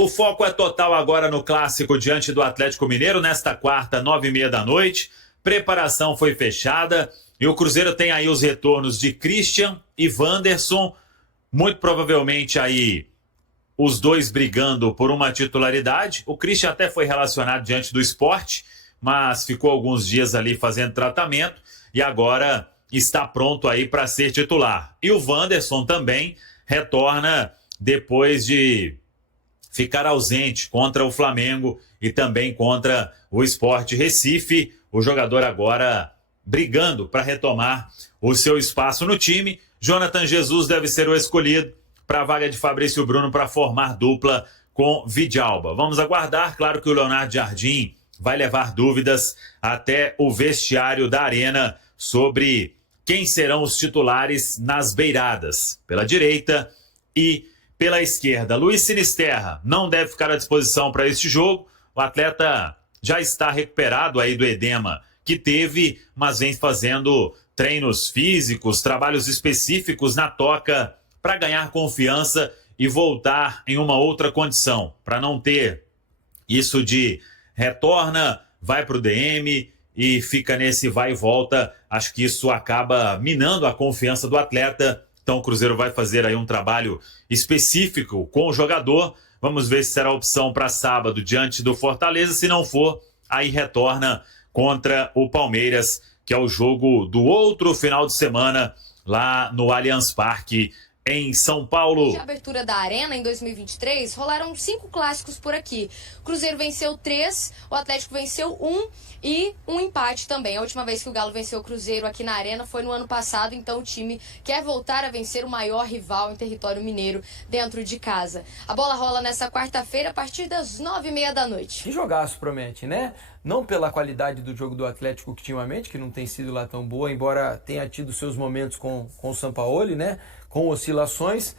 O foco é total agora no clássico diante do Atlético Mineiro, nesta quarta, 9h30 da noite. Preparação foi fechada e o Cruzeiro tem aí os retornos de Christian e Wanderson, muito provavelmente aí os dois brigando por uma titularidade. O Christian até foi relacionado diante do Sport, mas ficou alguns dias ali fazendo tratamento e agora está pronto aí para ser titular. E o Wanderson também retorna depois de ficar ausente contra o Flamengo e também contra o Sport Recife. O jogador agora brigando para retomar o seu espaço no time. Jonathan Jesus deve ser o escolhido para a vaga de Fabrício Bruno para formar dupla com Vidalba. Vamos aguardar, claro que o Leonardo Jardim vai levar dúvidas até o vestiário da Arena sobre quem serão os titulares nas beiradas, pela direita e pela esquerda. Luiz Sinisterra não deve ficar à disposição para este jogo. O atleta já está recuperado aí do edema que teve, mas vem fazendo treinos físicos, trabalhos específicos na toca para ganhar confiança e voltar em uma outra condição, para não ter isso de retorna, vai para o DM e fica nesse vai e volta. Acho que isso acaba minando a confiança do atleta. Então o Cruzeiro vai fazer aí um trabalho específico com o jogador. Vamos ver se será opção para sábado diante do Fortaleza. Se não for, aí retorna contra o Palmeiras, que é o jogo do outro final de semana lá no Allianz Parque, em São Paulo. De abertura da Arena em 2023, rolaram 5 clássicos por aqui. O Cruzeiro venceu 3, o Atlético venceu 1 e um empate também. A última vez que o Galo venceu o Cruzeiro aqui na Arena foi no ano passado, então o time quer voltar a vencer o maior rival em território mineiro dentro de casa. A bola rola nessa quarta-feira a partir das 9h30 da noite. Que jogaço promete, né? Não pela qualidade do jogo do Atlético ultimamente, que não tem sido lá tão boa, embora tenha tido seus momentos com o Sampaoli, né? Com oscilações,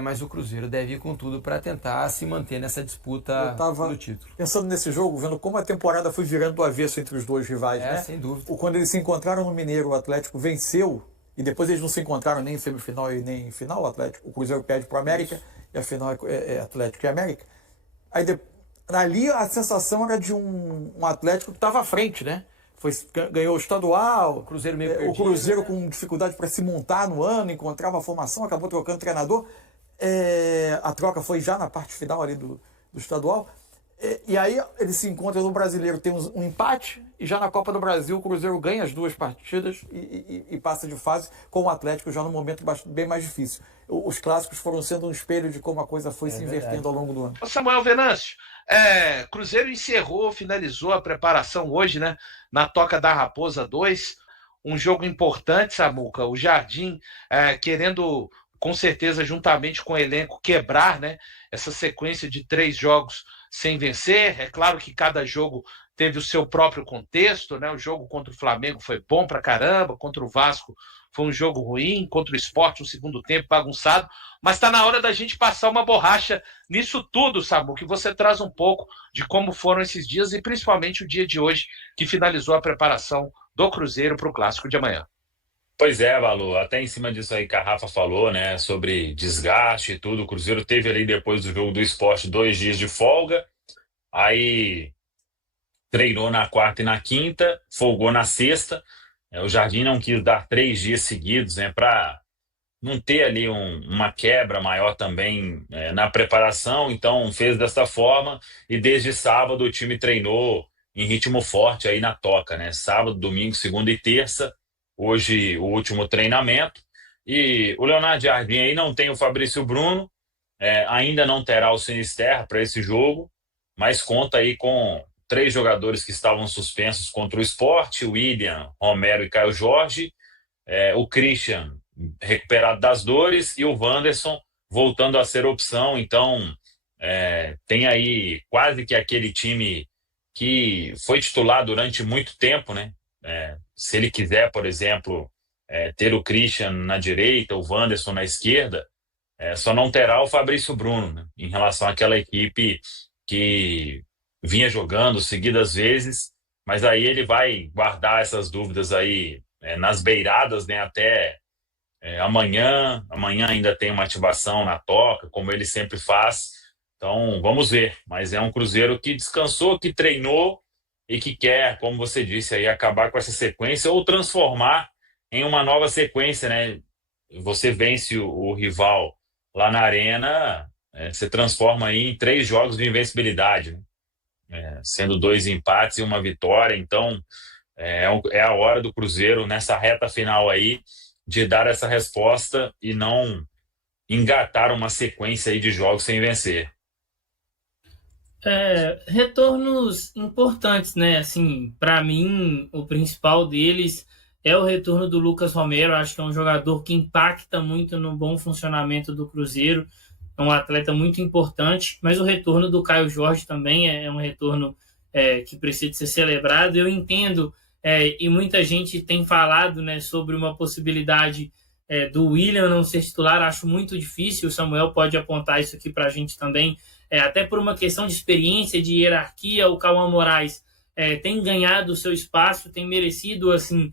mas o Cruzeiro deve ir com tudo para tentar se manter nessa disputa do título. Pensando nesse jogo, vendo como a temporada foi virando do avesso entre os dois rivais, né? Sem dúvida. Quando eles se encontraram no Mineiro, o Atlético venceu, e depois eles não se encontraram nem em semifinal e nem em final. O Cruzeiro perde para o América, e a final é Atlético e América. Aí ali a sensação era de um Atlético que estava à frente, né? Ganhou o estadual, o Cruzeiro meio perdido, o Cruzeiro com dificuldade para se montar no ano, encontrar uma formação, acabou trocando treinador. A troca foi já na parte final ali do estadual. E aí eles se encontram no Brasileiro, tem um empate, e já na Copa do Brasil o Cruzeiro ganha as 2 partidas e passa de fase com o Atlético já num momento bem mais difícil. Os clássicos foram sendo um espelho de como a coisa foi se invertendo ao longo do ano. Samuel Venâncio, Cruzeiro finalizou a preparação hoje, né, na Toca da Raposa 2, um jogo importante, Samuca, o Jardim querendo, com certeza, juntamente com o elenco, quebrar, né, essa sequência de 3 jogos sem vencer. É claro que cada jogo teve o seu próprio contexto, né? O jogo contra o Flamengo foi bom pra caramba, contra o Vasco foi um jogo ruim, contra o Sport um segundo tempo bagunçado, mas está na hora da gente passar uma borracha nisso tudo, Samu, que você traz um pouco de como foram esses dias e principalmente o dia de hoje, que finalizou a preparação do Cruzeiro para o Clássico de amanhã. Pois é, Valu, até em cima disso aí que a Rafa falou, né, sobre desgaste e tudo. O Cruzeiro teve ali depois do jogo do Sport 2 dias de folga, aí treinou na quarta e na quinta, folgou na sexta. O Jardim não quis dar 3 dias seguidos, né, para não ter ali uma quebra maior também na preparação, então fez dessa forma e desde sábado o time treinou em ritmo forte aí na toca, né? Sábado, domingo, segunda e terça, hoje o último treinamento. E o Leonardo Jardim aí não tem o Fabrício Bruno, ainda não terá o Sinisterra para esse jogo, mas conta aí com 3 jogadores que estavam suspensos contra o Sport: o William, Romero e Caio Jorge, o Christian recuperado das dores e o Wanderson voltando a ser opção. Então tem aí quase que aquele time que foi titular durante muito tempo, né? Se ele quiser, por exemplo, ter o Christian na direita, o Wanderson na esquerda, só não terá o Fabrício Bruno, né? Em relação àquela equipe que vinha jogando seguidas vezes, mas aí ele vai guardar essas dúvidas aí nas beiradas, né, até amanhã ainda tem uma ativação na toca, como ele sempre faz, Então, vamos ver. Mas é um Cruzeiro que descansou, que treinou e que quer, como você disse aí, acabar com essa sequência ou transformar em uma nova sequência, né? Você vence o rival lá na Arena, você transforma aí em 3 jogos de invencibilidade, né? Sendo 2 empates e uma vitória. Então, é a hora do Cruzeiro, nessa reta final aí, de dar essa resposta e não engatar uma sequência aí de jogos sem vencer. Retornos importantes, né? Assim, para mim, o principal deles é o retorno do Lucas Romero. Acho que é um jogador que impacta muito no bom funcionamento do Cruzeiro. É um atleta muito importante, mas o retorno do Caio Jorge também é um retorno que precisa ser celebrado. Eu entendo, e muita gente tem falado, né, sobre uma possibilidade do William não ser titular. Acho muito difícil. O Samuel pode apontar isso aqui para a gente também. Até por uma questão de experiência, de hierarquia, o Cauã Moraes tem ganhado o seu espaço, tem merecido assim,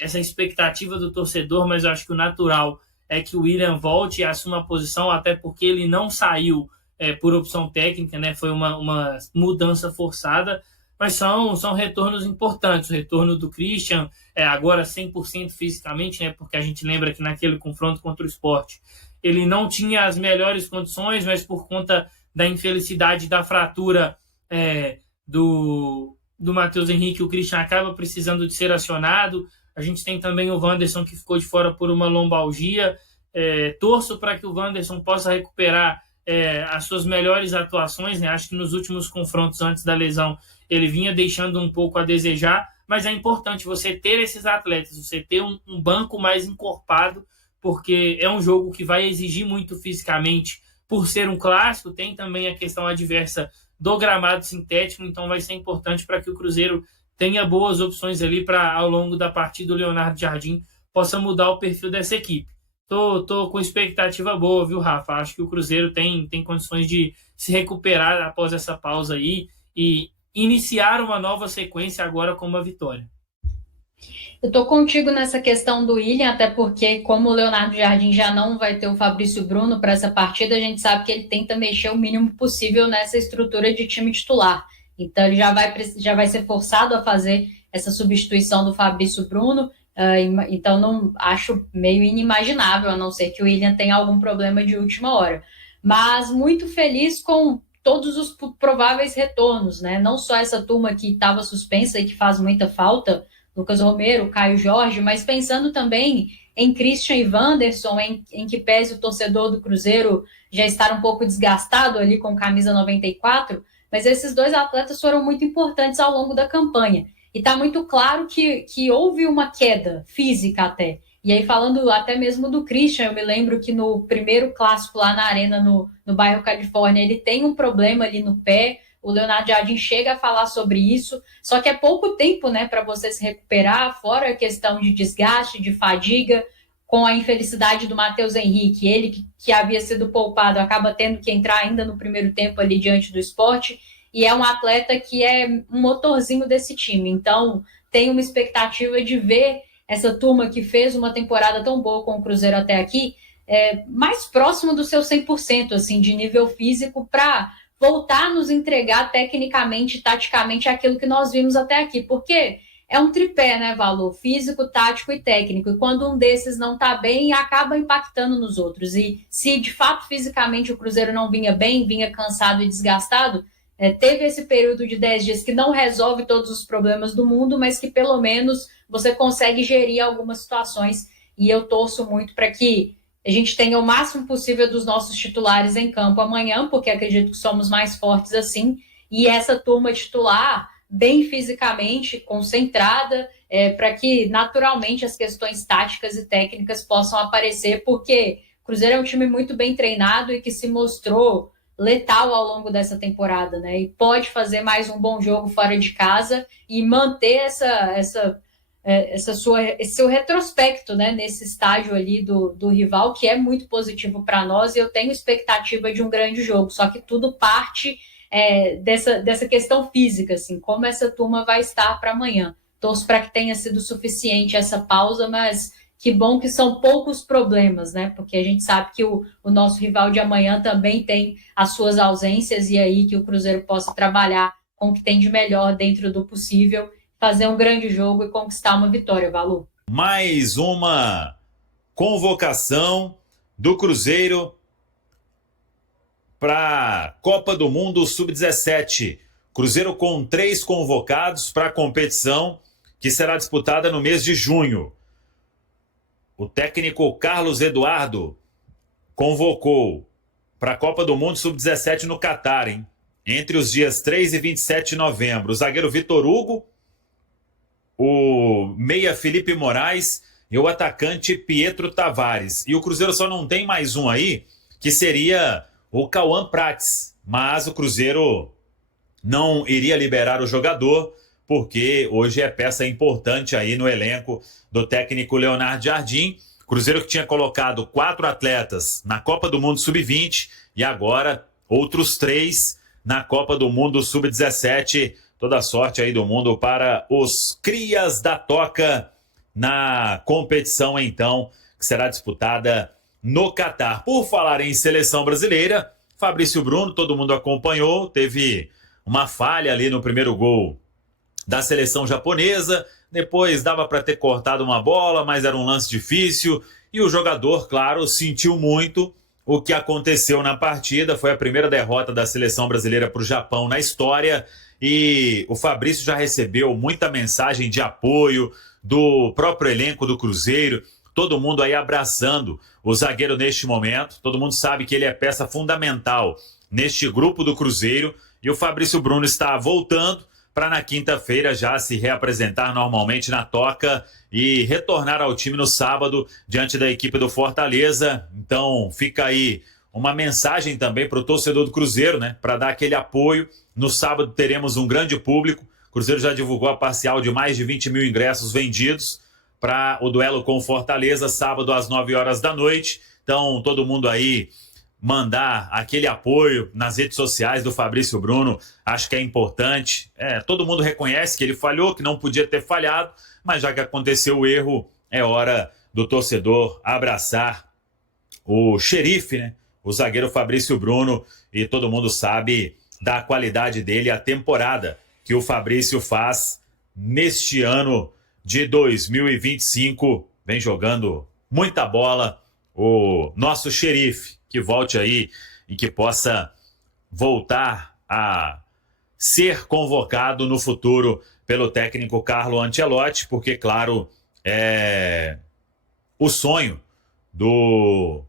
essa expectativa do torcedor, mas eu acho que o natural é que o William volte e assuma a posição, até porque ele não saiu por opção técnica, né? Foi uma mudança forçada, mas são retornos importantes. O retorno do Christian, agora 100% fisicamente, né? Porque a gente lembra que naquele confronto contra o Sport, ele não tinha as melhores condições, mas por conta da infelicidade da fratura do Matheus Henrique, o Christian acaba precisando de ser acionado. A gente tem também o Wanderson, que ficou de fora por uma lombalgia. Torço para que o Wanderson possa recuperar as suas melhores atuações, né? Acho que nos últimos confrontos antes da lesão ele vinha deixando um pouco a desejar, mas é importante você ter esses atletas, você ter um banco mais encorpado, porque é um jogo que vai exigir muito fisicamente. Por ser um clássico, tem também a questão adversa do gramado sintético, então vai ser importante para que o Cruzeiro tenha boas opções ali para, ao longo da partida, o Leonardo Jardim possa mudar o perfil dessa equipe. Tô com expectativa boa, viu, Rafa? Acho que o Cruzeiro tem condições de se recuperar após essa pausa aí e iniciar uma nova sequência agora com uma vitória. Eu tô contigo nessa questão do William, até porque, como o Leonardo Jardim já não vai ter o Fabrício Bruno para essa partida, a gente sabe que ele tenta mexer o mínimo possível nessa estrutura de time titular. Então, ele já vai ser forçado a fazer essa substituição do Fabrício Bruno. Então, não acho meio inimaginável, a não ser que o William tenha algum problema de última hora. Mas muito feliz com todos os prováveis retornos, né? Não só essa turma que estava suspensa e que faz muita falta, Lucas Romero, Caio Jorge, mas pensando também em Christian e Wanderson, em que pese o torcedor do Cruzeiro já estar um pouco desgastado ali com camisa 94, mas esses 2 atletas foram muito importantes ao longo da campanha. E está muito claro que houve uma queda física até. E aí, falando até mesmo do Christian, eu me lembro que no primeiro clássico lá na Arena, no bairro Califórnia, ele tem um problema ali no pé. O Leonardo Jardim chega a falar sobre isso, só que é pouco tempo, né, para você se recuperar, fora a questão de desgaste, de fadiga, com a infelicidade do Matheus Henrique, ele que havia sido poupado, acaba tendo que entrar ainda no primeiro tempo ali diante do Sport, e é um atleta que é um motorzinho desse time. Então, tem uma expectativa de ver essa turma que fez uma temporada tão boa com o Cruzeiro até aqui, mais próximo do seu 100%, assim, de nível físico, para voltar a nos entregar tecnicamente, taticamente, aquilo que nós vimos até aqui, porque é um tripé, né, Valor? Físico, tático e técnico, e quando um desses não está bem, acaba impactando nos outros, e se de fato fisicamente o Cruzeiro não vinha bem, vinha cansado e desgastado, teve esse período de 10 dias que não resolve todos os problemas do mundo, mas que pelo menos você consegue gerir algumas situações, e eu torço muito para que a gente tenha o máximo possível dos nossos titulares em campo amanhã, porque acredito que somos mais fortes assim, e essa turma titular bem fisicamente, concentrada, para que naturalmente as questões táticas e técnicas possam aparecer, porque o Cruzeiro é um time muito bem treinado e que se mostrou letal ao longo dessa temporada, né? E pode fazer mais um bom jogo fora de casa e manter esse seu retrospecto, né, nesse estágio ali do rival, que é muito positivo para nós, e eu tenho expectativa de um grande jogo, só que tudo parte dessa questão física, assim, como essa turma vai estar para amanhã. Torço para que tenha sido suficiente essa pausa, mas que bom que são poucos problemas, né? Porque a gente sabe que o nosso rival de amanhã também tem as suas ausências, e aí que o Cruzeiro possa trabalhar com o que tem de melhor dentro do possível, fazer um grande jogo e conquistar uma vitória, Valu. Mais uma convocação do Cruzeiro para a Copa do Mundo Sub-17. Cruzeiro com 3 convocados para a competição que será disputada no mês de junho. O técnico Carlos Eduardo convocou para a Copa do Mundo Sub-17 no Catar, hein? Entre os dias 3 e 27 de novembro. O zagueiro Vitor Hugo, o meia Felipe Moraes e o atacante Pietro Tavares. E o Cruzeiro só não tem mais um aí, que seria o Cauã Prates. Mas o Cruzeiro não iria liberar o jogador, porque hoje é peça importante aí no elenco do técnico Leonardo Jardim. Cruzeiro que tinha colocado 4 atletas na Copa do Mundo Sub-20 e agora outros 3 na Copa do Mundo Sub-17. Toda a sorte aí do mundo para os crias da Toca na competição, então, que será disputada no Catar. Por falar em seleção brasileira, Fabrício Bruno, todo mundo acompanhou, teve uma falha ali no primeiro gol da seleção japonesa, depois dava para ter cortado uma bola, mas era um lance difícil, e o jogador, claro, sentiu muito o que aconteceu na partida. Foi a primeira derrota da seleção brasileira para o Japão na história, e o Fabrício já recebeu muita mensagem de apoio do próprio elenco do Cruzeiro, todo mundo aí abraçando o zagueiro neste momento. Todo mundo sabe que ele é peça fundamental neste grupo do Cruzeiro, e o Fabrício Bruno está voltando para na quinta-feira já se reapresentar normalmente na Toca e retornar ao time no sábado diante da equipe do Fortaleza. Então fica aí uma mensagem também para o torcedor do Cruzeiro, né, para dar aquele apoio. No sábado teremos um grande público. O Cruzeiro já divulgou a parcial de mais de 20 mil ingressos vendidos para o duelo com o Fortaleza, sábado às 9 horas da noite. Então todo mundo aí mandar aquele apoio nas redes sociais do Fabrício Bruno, acho que é importante. Todo mundo reconhece que ele falhou, que não podia ter falhado, mas já que aconteceu o erro, é hora do torcedor abraçar o xerife, né? O zagueiro Fabrício Bruno, e todo mundo sabe da qualidade dele, a temporada que o Fabrício faz neste ano de 2025. Vem jogando muita bola o nosso xerife. Que volte aí e que possa voltar a ser convocado no futuro pelo técnico Carlo Ancelotti, porque, claro, é o sonho do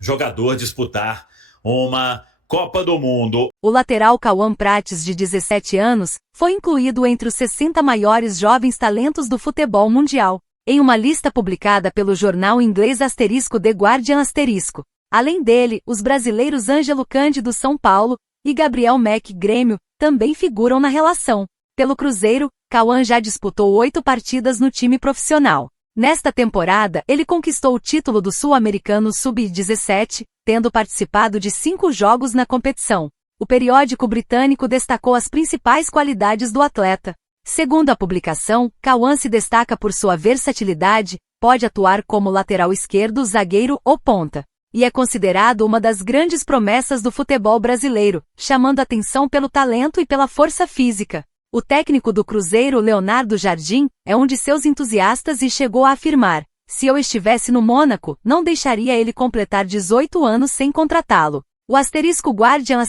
jogador disputar uma Copa do Mundo. O lateral Cauã Prates, de 17 anos, foi incluído entre os 60 maiores jovens talentos do futebol mundial, em uma lista publicada pelo jornal inglês The Guardian ****. Além dele, os brasileiros Ângelo Cândido São Paulo e Gabriel Mack Grêmio também figuram na relação. Pelo Cruzeiro, Cauã já disputou 8 partidas no time profissional. Nesta temporada, ele conquistou o título do Sul-Americano Sub-17, tendo participado de 5 jogos na competição. O periódico britânico destacou as principais qualidades do atleta. Segundo a publicação, Cauã se destaca por sua versatilidade, pode atuar como lateral esquerdo, zagueiro ou ponta, e é considerado uma das grandes promessas do futebol brasileiro, chamando atenção pelo talento e pela força física. O técnico do Cruzeiro, Leonardo Jardim, é um de seus entusiastas e chegou a afirmar: "Se eu estivesse no Mônaco, não deixaria ele completar 18 anos sem contratá-lo." O Guardian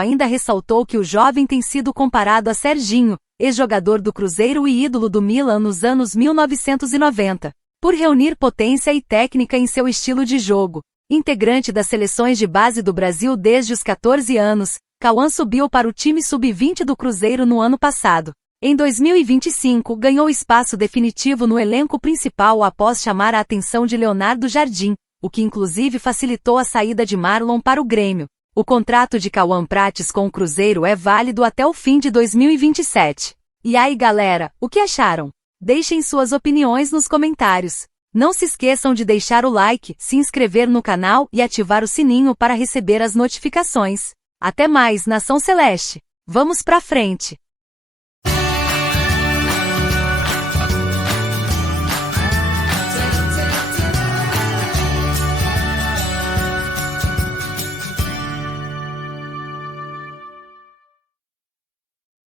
ainda ressaltou que o jovem tem sido comparado a Serginho, ex-jogador do Cruzeiro e ídolo do Milan nos anos 1990, por reunir potência e técnica em seu estilo de jogo. Integrante das seleções de base do Brasil desde os 14 anos, Cauã subiu para o time sub-20 do Cruzeiro no ano passado. Em 2025, ganhou espaço definitivo no elenco principal após chamar a atenção de Leonardo Jardim, o que inclusive facilitou a saída de Marlon para o Grêmio. O contrato de Cauã Prates com o Cruzeiro é válido até o fim de 2027. E aí, galera, o que acharam? Deixem suas opiniões nos comentários. Não se esqueçam de deixar o like, se inscrever no canal e ativar o sininho para receber as notificações. Até mais, Nação Celeste! Vamos pra frente!